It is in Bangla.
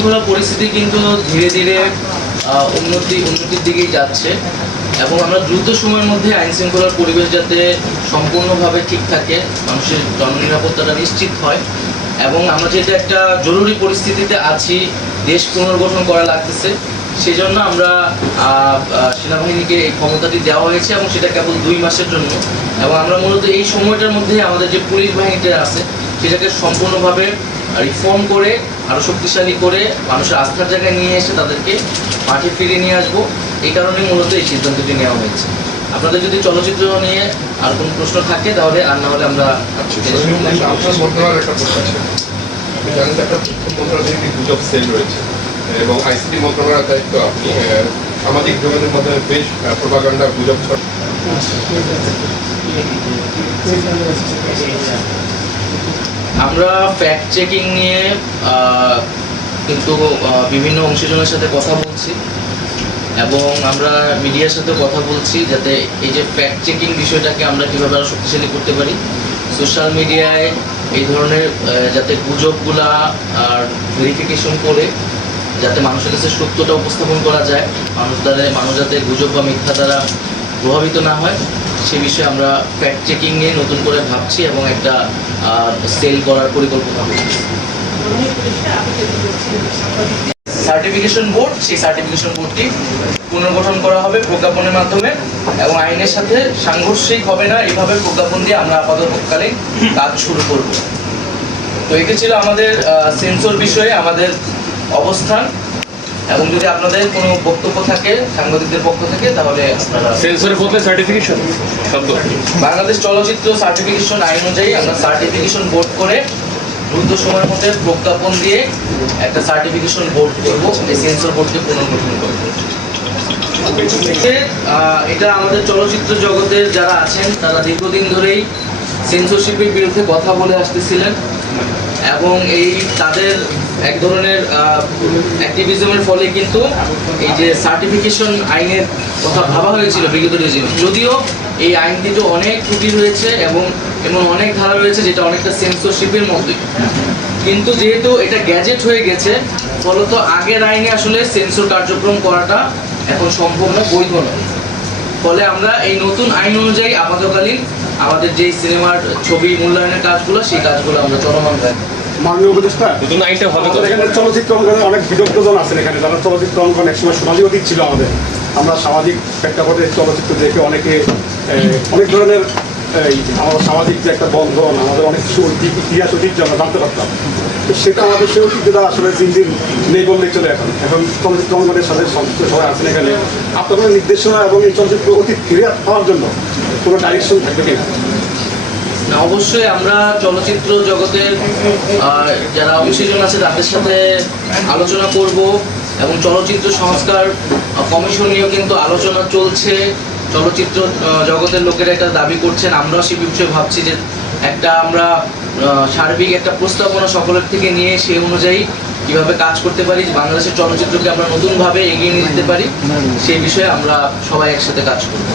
শৃঙ্খলা পরিস্থিতি কিন্তু ধীরে ধীরে উন্নতি, উন্নতির দিকেই যাচ্ছে। এবং আমরা দ্রুত সময়ের মধ্যে আইন শৃঙ্খলার পরিবেশ যাতে সম্পূর্ণভাবে ঠিক থাকে, মানুষের জননিরাপত্তাটা নিশ্চিত হয়। এবং আমরা যেটা একটা জরুরি পরিস্থিতিতে আছি, দেশ পুনর্গঠন করা লাগতেছে সেই জন্য আমরা সেনাবাহিনীকে এই ক্ষমতাটি দেওয়া হয়েছে এবং সেটা কেবল দুই মাসের জন্য। এবং আমরা মূলত এই সময়টার মধ্যে আমাদের যে পুলিশ বাহিনীটা আছে, সেটাকে সম্পূর্ণভাবে রিফর্ম করে আরও শক্তিশালী করে মানুষের আস্থার জায়গায় নিয়ে এসে তাদেরকে মাঠে ফিরিয়ে নিয়ে আসব। এই কারণেই মূলত এই সিদ্ধান্তটি নেওয়া হয়েছে। আপনাদের যদি চলচ্চিত্র নিয়ে আর কোনো প্রশ্ন থাকে তাহলে আর না হলে আমরা আচ্ছা, এবং আইসিটি মন্ত্রণালয়ের দায়িত্ব আপনি আহ, সামাজিক যোগাযোগের মাধ্যমে বেশ প্রভাকাণ্ডা গুজব ছড়া আমরা ফ্যাক্ট চেকিং নিয়ে কিন্তু বিভিন্ন অংশীজনের সাথে কথা বলছি এবং আমরা মিডিয়ার সাথে কথা বলছি যাতে এই যে ফ্যাক্ট চেকিং বিষয়টাকে আমরা কীভাবে আরও শক্তিশালী করতে পারি। সোশ্যাল মিডিয়ায় এই ধরনের যাতে গুজবগুলা আর ভেরিফিকেশন করে যাতে মানুষের কাছে সত্যটা উপস্থাপন করা যায়, মানুষ দ্বারা, মানুষ যাতে গুজব বা মিথ্যা দ্বারা প্রভাবিত না হয়, সে বিষয়ে আমরা ফ্যাক্ট চেকিং নিয়ে নতুন করে ভাবছি এবং একটা সেল করার পরিকল্পনা সার্টিফিকেশন বোর্ড, সেই সার্টিফিকেশন বোর্ডটি পুনর্গঠন করা হবে প্রজ্ঞাপনের মাধ্যমে এবং আইনের সাথে সাংঘর্ষিক হবে না, এইভাবে প্রজ্ঞাপন দিয়ে আমরা আপাততকালে কাজ শুরু করব। তো এটি ছিল আমাদের সেন্সর বিষয়ে আমাদের অবস্থান। এবং যদি আপনাদের কোনো বক্তব্য থাকে সাংবাদিকদের পক্ষ থেকে তাহলে সেন্সরের বদলে সার্টিফিকেশন শব্দ। বাংলাদেশ চলচ্চিত্র সার্টিফিকেশন আইন অনুযায়ী আমরা সার্টিফিকেশন বোর্ড করে দ্রুত সময়ের মধ্যে প্রজ্ঞাপন দিয়ে একটা সার্টিফিকেশন বোর্ড করব এই সেন্সর বোর্ডকে পুনর্গঠন করব। এটা আমাদের চলচ্চিত্র জগতের যারা আছেন তারা দীর্ঘদিন ধরেই সেন্সরশিপের বিরুদ্ধে কথা বলে আসতেছিলেন এবং এই তাদের এক ধরনের অ্যাক্টিভিজমের ফলে কিন্তু এই যে সার্টিফিকেশন আইনের কথা ভাবা হয়েছিল বিগত রেজিম যদিও এই আইনটিতে অনেক ত্রুটি রয়েছে এবং এমন অনেক ধারা রয়েছে যেটা অনেকটা সেন্সরশিপের মধ্যে কিন্তু যেহেতু এটা গ্যাজেট হয়ে গেছে, ফলত আগের আইনে আসলে সেন্সর কার্যক্রম করাটা এখন সম্পূর্ণ বৈধ নয়। ফলে আমরা এই নতুন আইন অনুযায়ী আপাতকালীন আমাদের যেই সিনেমার ছবি মূল্যায়নের কাজগুলো, সেই কাজগুলো আমরা চলমান রাখব। মাননীয় উপদেষ্টা এখানে চলচ্চিত্র অঙ্গনে অনেক বিদগ্ধজন আছেন এখানে। যারা চলচ্চিত্র অঙ্গন একসময় সোনালী অতীত ছিল আমাদের। আমরা সামাজিক প্রেক্ষাপটে চলচ্চিত্র দেখে অনেকে অনেক ধরনের এই, আমাদের সামাজিক যে একটা বন্ধন আমাদের অনেক কিছু ইতিহাস ঐতিহ্য আমরা জানতে পারতাম। তো সেটা আমাদের সেই ঐতিহ্যটা আসলে দিন দিন নেই বললেই চলে এখন। এখন চলচ্চিত্র অঙ্গনের সাথে সংশ্লিষ্ট সবাই আছেন এখানে। আপনাদের নির্দেশনা এবং এই চলচ্চিত্র অতীত ফিরে পাওয়ার জন্য কোনো ডাইরেকশন থাকবে কিনা? না অবশ্যই আমরা চলচ্চিত্র জগতের যারা অংশীজন আছে, তাদের সাথে আলোচনা করব এবং চলচ্চিত্র সংস্কার কমিশন নিয়েও কিন্তু আলোচনা চলছে। চলচ্চিত্র জগতের লোকেরা এটা দাবি করছেন। আমরাও সে বিষয়ে ভাবছি যে একটা আমরা সার্বিক একটা প্রস্তাবনা সকলের থেকে নিয়ে সেই অনুযায়ী কীভাবে কাজ করতে পারি, বাংলাদেশের চলচ্চিত্রকে আমরা নতুনভাবে এগিয়ে নিয়ে যেতে পারি, সেই বিষয়ে আমরা সবাই একসাথে কাজ করব।